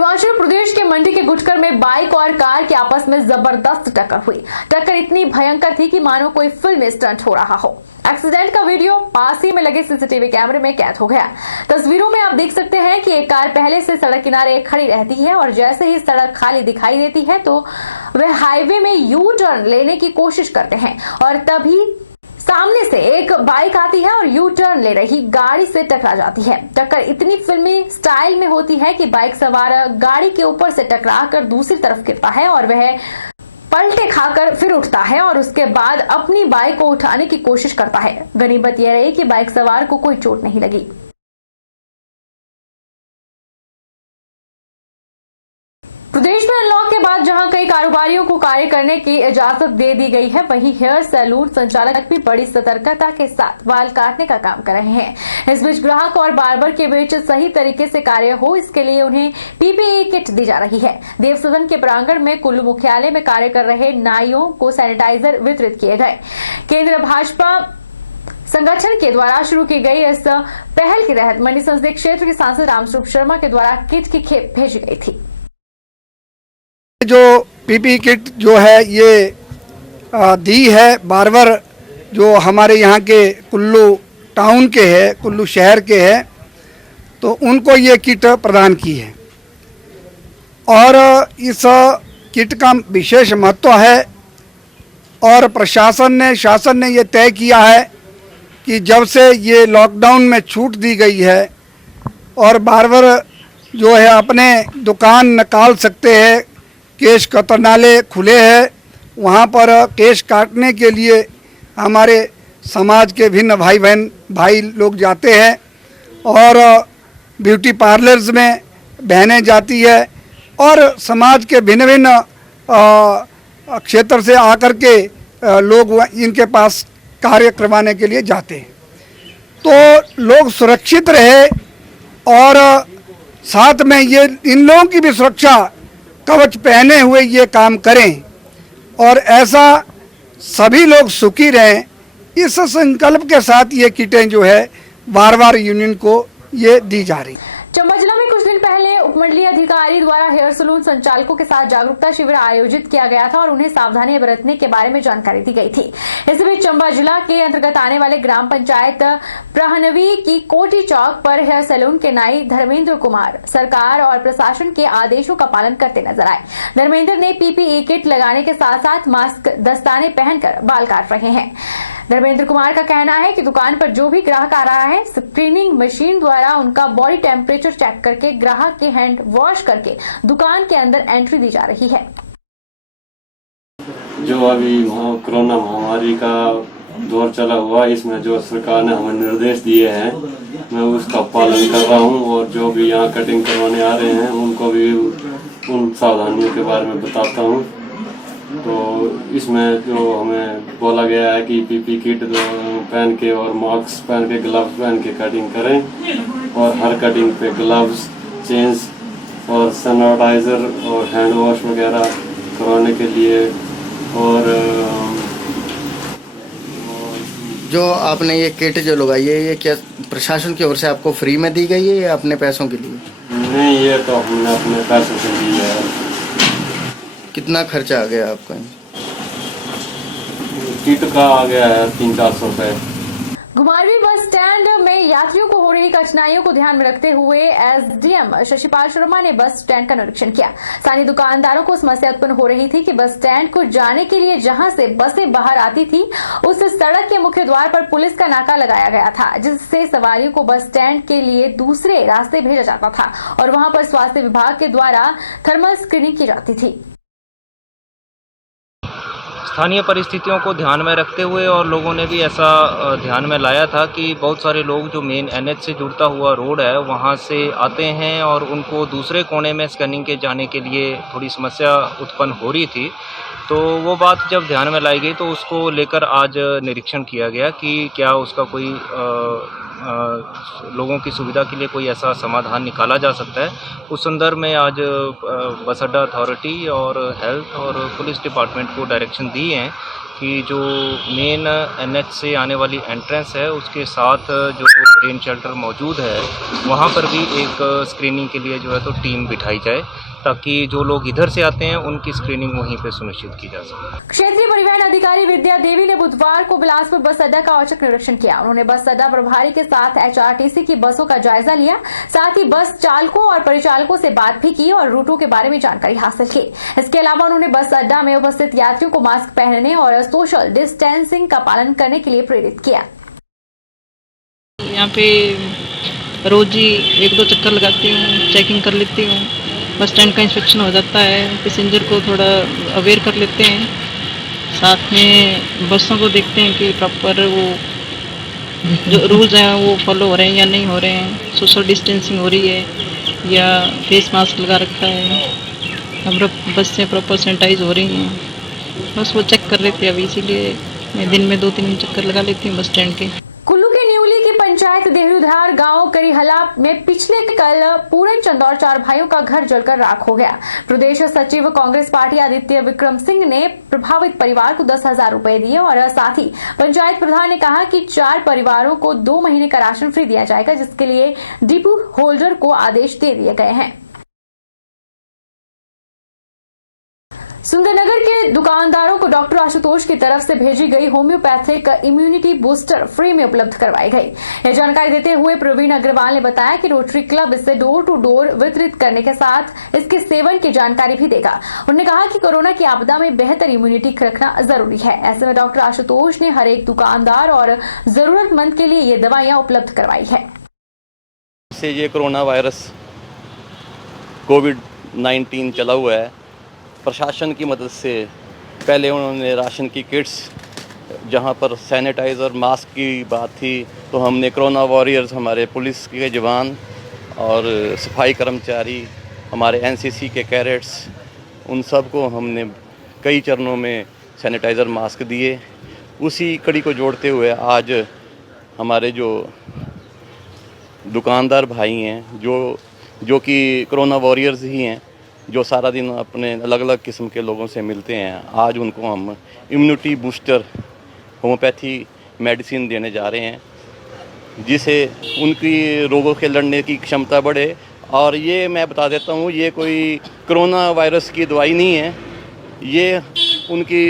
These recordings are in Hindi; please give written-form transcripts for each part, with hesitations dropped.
हिमाचल प्रदेश के मंडी के गुटकर में बाइक और कार के आपस में जबरदस्त टक्कर हुई। टक्कर इतनी भयंकर थी कि मानो कोई फिल्म स्टंट हो रहा हो। एक्सीडेंट का वीडियो पास ही में लगे सीसीटीवी कैमरे में कैद हो गया। तस्वीरों में आप देख सकते हैं कि एक कार पहले से सड़क किनारे खड़ी रहती है और जैसे ही सड़क खाली दिखाई देती है तो वह हाईवे में यू टर्न लेने की कोशिश करते हैं और तभी सामने से एक बाइक आती है और यू टर्न ले रही गाड़ी से टकरा जाती है। टक्कर इतनी फिल्मी स्टाइल में होती है कि बाइक सवार गाड़ी के ऊपर से टकराकर दूसरी तरफ गिरता है और वह पलटे खाकर फिर उठता है और उसके बाद अपनी बाइक को उठाने की कोशिश करता है। गनीमत यह रही कि बाइक सवार को कोई चोट नहीं लगी। प्रदेश में अनलॉक के बाद जहां कई कारोबारियों को कार्य करने की इजाजत दे दी गई है, वहीं हेयर सैलून संचालक भी बड़ी सतर्कता के साथ बाल काटने का काम कर रहे हैं। इस बीच ग्राहक और बार्बर के बीच सही तरीके से कार्य हो, इसके लिए उन्हें पीपीई किट दी जा रही है। देव सदन के प्रांगण में कुल्लू मुख्यालय में कार्य कर रहे नाइयों को सैनिटाइजर वितरित किए गए। केंद्र भाजपा संगठन के द्वारा शुरू की गई इस पहल के तहत मंडी संसदीय क्षेत्र के सांसद रामस्वरूप शर्मा के द्वारा किट की खेप भेजी गई थी। जो पीपी किट जो है ये दी है बार्बर जो हमारे यहाँ के कुल्लू टाउन के है, कुल्लू शहर के है, तो उनको ये किट प्रदान की है और इस किट का विशेष महत्व है और शासन ने ये तय किया है कि जब से ये लॉकडाउन में छूट दी गई है और बार्बर जो है अपने दुकान निकाल सकते हैं, केश कतरनाले खुले हैं, वहाँ पर केश काटने के लिए हमारे समाज के भिन्न भाई लोग जाते हैं और ब्यूटी पार्लर्स में बहनें जाती है और समाज के भिन्न क्षेत्र से आकर के लोग इनके पास कार्य करवाने के लिए जाते हैं। तो लोग सुरक्षित रहे और साथ में ये इन लोगों की भी सुरक्षा कवच पहने हुए ये काम करें और ऐसा सभी लोग सुखी रहें, इस संकल्प के साथ ये किटें जो है बार यूनियन को ये दी जा रही। चंबा जिला में कुछ दिन पहले उपमंडलीय अधिकारी द्वारा हेयर सैलून संचालकों के साथ जागरूकता शिविर आयोजित किया गया था और उन्हें सावधानियां बरतने के बारे में जानकारी दी गई थी। इस बीच चंबा जिला के अंतर्गत आने वाले ग्राम पंचायत प्रहनवी की कोटी चौक पर हेयर सैलून के नाई धर्मेंद्र कुमार सरकार और प्रशासन के आदेशों का पालन करते नजर आए। धर्मेंद्र ने पीपीई किट लगाने के साथ साथ मास्क दस्ताने पहनकर बाल काट रहे हैं। धर्मेंद्र कुमार का कहना है कि दुकान पर जो भी ग्राहक आ रहा है, स्क्रीनिंग मशीन द्वारा उनका बॉडी टेम्परेचर चेक करके ग्राहक के हैंड वॉश करके दुकान के अंदर एंट्री दी जा रही है। जो अभी कोरोना महामारी का दौर चला हुआ, इसमें जो सरकार ने हमें निर्देश दिए हैं, मैं उसका पालन कर रहा हूं और जो भी यहाँ कटिंग करवाने आ रहे हैं उनको भी उन सावधानियों के बारे में बताता हूं। तो इसमें जो हमें बोला गया है कि पीपी किट पहन के और मास्क पहन के ग्लव्स पहन के कटिंग करें और हर कटिंग पे ग्लव्स चेंज और सैनिटाइजर और हैंड वॉश वगैरह करवाने के लिए। और जो आपने ये किट जो लगाई है, ये क्या प्रशासन की ओर से आपको फ्री में दी गई है या अपने पैसों के लिए? नहीं, ये तो हमने अपने पैसों से ली है। कितना खर्चा आ गया आपका? किट का आ गया है 300-400 रुपए। घुमारवीं बस स्टैंड में यात्रियों को हो रही कठिनाइयों को ध्यान में रखते हुए एसडीएम शशिपाल शर्मा ने बस स्टैंड का निरीक्षण किया। स्थानीय दुकानदारों को समस्या उत्पन्न हो रही थी कि बस स्टैंड को जाने के लिए जहां से बसें बाहर आती थी, उस सड़क के मुख्य द्वार पर पुलिस का नाका लगाया गया था, जिससे सवारियों को बस स्टैंड के लिए दूसरे रास्ते भेजा जाता था और वहां पर स्वास्थ्य विभाग के द्वारा थर्मल स्क्रीनिंग की जाती थी। स्थानीय परिस्थितियों को ध्यान में रखते हुए और लोगों ने भी ऐसा ध्यान में लाया था कि बहुत सारे लोग जो मेन एनएच से जुड़ता हुआ रोड है वहां से आते हैं और उनको दूसरे कोने में स्कैनिंग के जाने के लिए थोड़ी समस्या उत्पन्न हो रही थी। तो वो बात जब ध्यान में लाई गई तो उसको लेकर आज निरीक्षण किया गया कि क्या उसका कोई लोगों की सुविधा के लिए कोई ऐसा समाधान निकाला जा सकता है, उस संदर्भ में आज बस अड्डा अथॉरिटी और हेल्थ और पुलिस डिपार्टमेंट को डायरेक्शन दी हैं कि जो मेन NH से आने वाली एंट्रेंस है उसके साथ जो रेन शेल्टर मौजूद है वहाँ पर भी एक स्क्रीनिंग के लिए जो है तो टीम बिठाई जाए, ताकि जो लोग इधर से आते हैं उनकी स्क्रीनिंग वहीं पे सुनिश्चित की जा सके। क्षेत्रीय परिवहन अधिकारी विद्या देवी ने बुधवार को बिलासपुर बस अड्डा का औचक निरीक्षण किया। उन्होंने बस अड्डा प्रभारी के साथ HRTC की बसों का जायजा लिया, साथ ही बस चालकों और परिचालकों से बात भी की और रूटों के बारे में जानकारी हासिल की। इसके अलावा उन्होंने बस अड्डा में उपस्थित यात्रियों को मास्क पहनने और सोशल डिस्टेंसिंग का पालन करने के लिए प्रेरित किया। यहाँ पे रोज ही 1-2 चक्कर लगाती हूँ, चेकिंग कर लेती हूँ, बस स्टैंड का इंस्पेक्शन हो जाता है, पैसेंजर को थोड़ा अवेयर कर लेते हैं, साथ में बसों को देखते हैं कि प्रॉपर वो जो रूल्स हैं वो फॉलो हो रहे हैं या नहीं हो रहे हैं, सोशल डिस्टेंसिंग हो रही है या फेस मास्क लगा रखा है, अब बसें प्रॉपर सैनिटाइज हो रही हैं, बस वो चेक कर लेते हैं। अभी इसीलिए मैं दिन में 2-3 चक्कर लगा लेती हूँ बस स्टैंड के। कुल्लू के न्यूली की पंचायत देहरुधार गांव करीहला में पिछले कल पूरन चंद और 4 भाइयों का घर जलकर राख हो गया। प्रदेश सचिव कांग्रेस पार्टी आदित्य विक्रम सिंह ने प्रभावित परिवार को 10,000 रुपए दिए और साथ ही पंचायत प्रधान ने कहा कि 4 परिवारों को 2 महीने का राशन फ्री दिया जाएगा, जिसके लिए डिपो होल्डर को आदेश दे दिए गए हैं। सुंदरनगर के दुकानदारों को डॉक्टर आशुतोष की तरफ से भेजी गई होम्योपैथिक इम्यूनिटी बूस्टर फ्री में उपलब्ध करवाई गई। यह जानकारी देते हुए प्रवीण अग्रवाल ने बताया कि रोटरी क्लब इसे डोर टू डोर वितरित करने के साथ इसके सेवन की जानकारी भी देगा। उन्होंने कहा कि कोरोना की आपदा में बेहतर इम्यूनिटी रखना जरूरी है। ऐसे में डॉक्टर आशुतोष ने हर एक दुकानदार और जरूरतमंद के लिए ये दवाइयां उपलब्ध करवाई है। ये कोरोना वायरस कोविड-19 चला हुआ है, प्रशासन की मदद से पहले उन्होंने राशन की किट्स, जहां पर सैनिटाइज़र मास्क की बात थी तो हमने कोरोना वॉरियर्स, हमारे पुलिस के जवान और सफाई कर्मचारी, हमारे NCC के कैडेट्स, उन सब को हमने कई चरणों में सैनिटाइज़र मास्क दिए। उसी कड़ी को जोड़ते हुए आज हमारे जो दुकानदार भाई हैं जो कि कोरोना वॉरियर्स ही हैं, जो सारा दिन अपने अलग अलग किस्म के लोगों से मिलते हैं, आज उनको हम इम्यूनिटी बूस्टर होम्योपैथी मेडिसिन देने जा रहे हैं, जिससे उनकी रोगों के लड़ने की क्षमता बढ़े। और ये मैं बता देता हूँ, ये कोई कोरोना वायरस की दवाई नहीं है, ये उनकी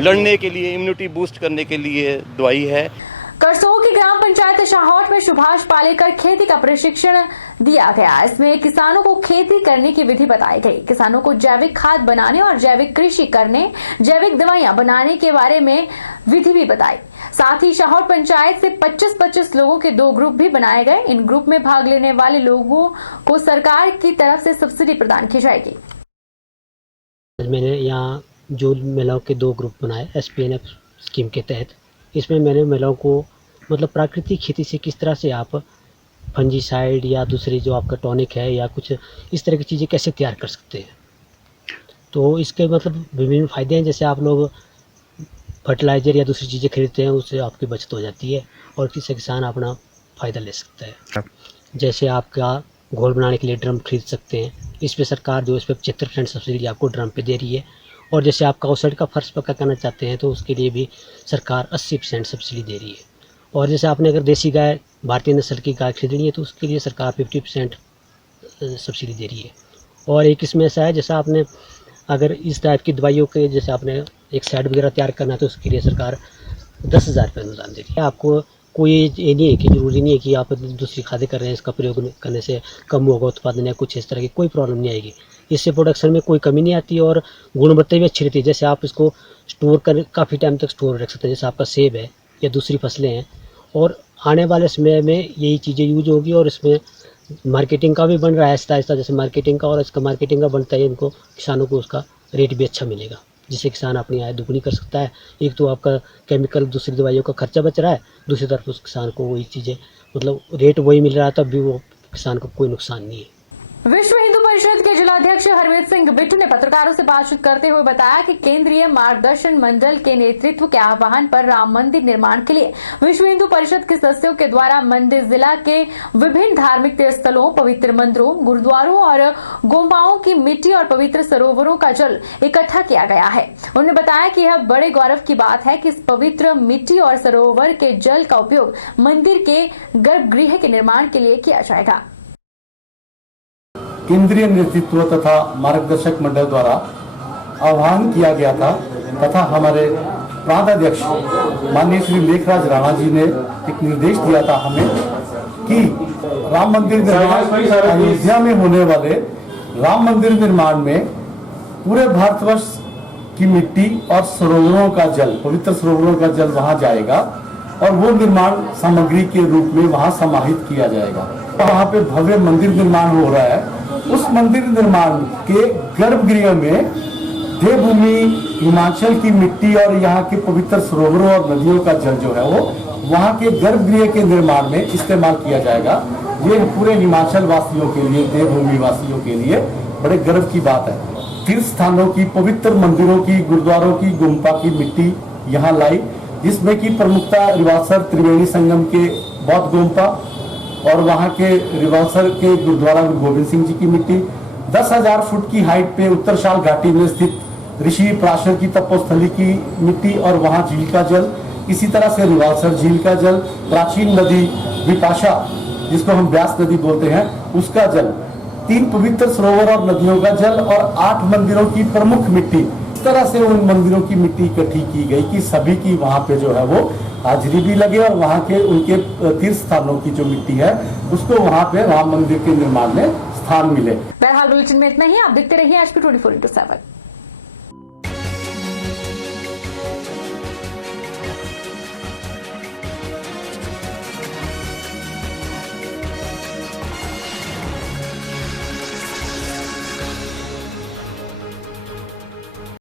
लड़ने के लिए, इम्यूनिटी बूस्ट करने के लिए दवाई है। करसोग की ग्राम पंचायत शाहौट में सुभाष पालेकर खेती का प्रशिक्षण दिया गया। इसमें किसानों को खेती करने की विधि बताई गई। किसानों को जैविक खाद बनाने और जैविक कृषि करने, जैविक दवाइयां बनाने के बारे में विधि भी बताई। साथ ही शाहौट पंचायत से 25-25 लोगों के 2 ग्रुप भी बनाए गए। इन ग्रुप में भाग लेने वाले लोगों को सरकार की तरफ से सब्सिडी प्रदान की जाएगी। मैंने यहाँ जो महिलाओं के 2 ग्रुप बनाए SPNF स्कीम के तहत। इसमें मैंने महिलाओं को मतलब प्राकृतिक खेती से किस तरह से आप फंजीसाइड या दूसरी जो आपका टॉनिक है या कुछ इस तरह की चीज़ें कैसे तैयार कर सकते हैं। तो इसके मतलब विभिन्न फ़ायदे हैं। जैसे आप लोग फर्टिलाइज़र या दूसरी चीज़ें खरीदते हैं, उससे आपकी बचत हो जाती है और किसी किसान अपना फ़ायदा ले सकता है। जैसे आपका घोल बनाने के लिए ड्रम खरीद सकते हैं, इस पर सरकार जो इस पर 75% सब्सिडी आपको ड्रम पे दे रही है। और जैसे आप काउसेट का फर्श पक्का करना चाहते हैं तो उसके लिए भी सरकार 80% सब्सिडी दे रही है। और जैसे आपने अगर देसी गाय, भारतीय नस्ल की गाय खरीदनी है तो उसके लिए सरकार 50% सब्सिडी दे रही है। और एक इसमें ऐसा है, जैसा आपने अगर इस टाइप की दवाइयों के जैसे आपने एक सेट वगैरह तैयार करना है तो उसके लिए सरकार 10,000 रुपये अनुदान दे रही है। आपको कोई ये नहीं है कि ज़रूरी नहीं है कि आप दूसरी खादें कर रहे हैं, इसका प्रयोग करने से कम होगा उत्पादन या कुछ इस तरह की कोई प्रॉब्लम नहीं आएगी। इससे प्रोडक्शन में कोई कमी नहीं आती और गुणवत्ता भी अच्छी रहती है। जैसे आप इसको स्टोर कर काफ़ी टाइम तक स्टोर रख सकते हैं, जैसे आपका सेब है या दूसरी फसलें हैं। और आने वाले समय में यही चीज़ें यूज होगी और इसमें मार्केटिंग का भी बन रहा है आहिस्ता आहिस्ता। जैसे मार्केटिंग का और इसका मार्केटिंग का बनता है, इनको किसानों को उसका रेट भी अच्छा मिलेगा, जिससे किसान अपनी आय दुगनी कर सकता है। एक तो आपका केमिकल दूसरी दवाइयों का खर्चा बच रहा है, दूसरी तरफ उस किसान को वही चीज़ें मतलब रेट वही मिल रहा है, तब भी वो किसान को कोई नुकसान नहीं है। विश्व हिंदू परिषद के जिला अध्यक्ष हरमीत सिंह बिट्टू ने पत्रकारों से बातचीत करते हुए बताया कि केंद्रीय मार्गदर्शन मंडल के नेतृत्व के आह्वान पर राम मंदिर निर्माण के लिए विश्व हिंदू परिषद के सदस्यों के द्वारा मंदिर जिला के विभिन्न धार्मिक तीर्थ स्थलों, पवित्र मंदिरों, गुरुद्वारों और गोम्बाओं की मिट्टी और पवित्र सरोवरों का जल इकट्ठा किया गया है। उन्होंने बताया कि यह बड़े गौरव की बात है कि इस पवित्र मिट्टी और सरोवर के जल का उपयोग मंदिर के गर्भगृह के निर्माण के लिए किया जाएगा। केंद्रीय नेतृत्व तथा मार्गदर्शक मंडल द्वारा आह्वान किया गया था तथा हमारे प्रांताध्यक्ष माननीय श्री मेघराज राणा जी ने एक निर्देश दिया था हमें कि राम मंदिर निर्माण अयोध्या में होने वाले राम मंदिर निर्माण में पूरे भारतवर्ष की मिट्टी और सरोवरों का जल, पवित्र सरोवरों का जल वहां जाएगा और वो निर्माण सामग्री के रूप में वहां समाहित किया जाएगा। वहां पे भव्य मंदिर निर्माण हो रहा है। उस मंदिर निर्माण के गर्भगृह में देवभूमि हिमाचल की मिट्टी और यहाँ के पवित्र सरोवरों और नदियों का जल जो है वो वहाँ के गर्भगृह के निर्माण में इस्तेमाल किया जाएगा। ये पूरे हिमाचल वासियों के लिए, देवभूमि वासियों के लिए बड़े गर्व की बात है। तीर्थ स्थानों की, पवित्र मंदिरों की, गुरुद्वारों की गुम्फा की मिट्टी यहाँ लाई, जिसमें की प्रमुखता रिवासर त्रिवेणी संगम के बौद्ध गुम्फा और वहाँ के रिवासर के गुरुद्वारा गुरु गोविंद सिंह जी की मिट्टी, 10,000 फुट की हाइट पे उत्तरशाल घाटी में स्थित ऋषि पराशर की तपोस्थली की मिट्टी और वहाँ झील का जल, इसी तरह से रिवासर झील का जल, प्राचीन नदी विपाशा जिसको हम व्यास नदी बोलते हैं उसका जल, 3 पवित्र सरोवर और नदियों का जल और 8 मंदिरों की प्रमुख मिट्टी, इस तरह से उन मंदिरों की मिट्टी इकट्ठी की गई कि सभी की वहाँ पे जो है वो हाजिरी भी लगे और वहाँ के उनके तीर्थ स्थानों की जो मिट्टी है उसको वहाँ पे राम मंदिर के निर्माण में स्थान मिले। बहरहाल बुलेटिन में इतना ही। आप देखते रहिए HP 24x7।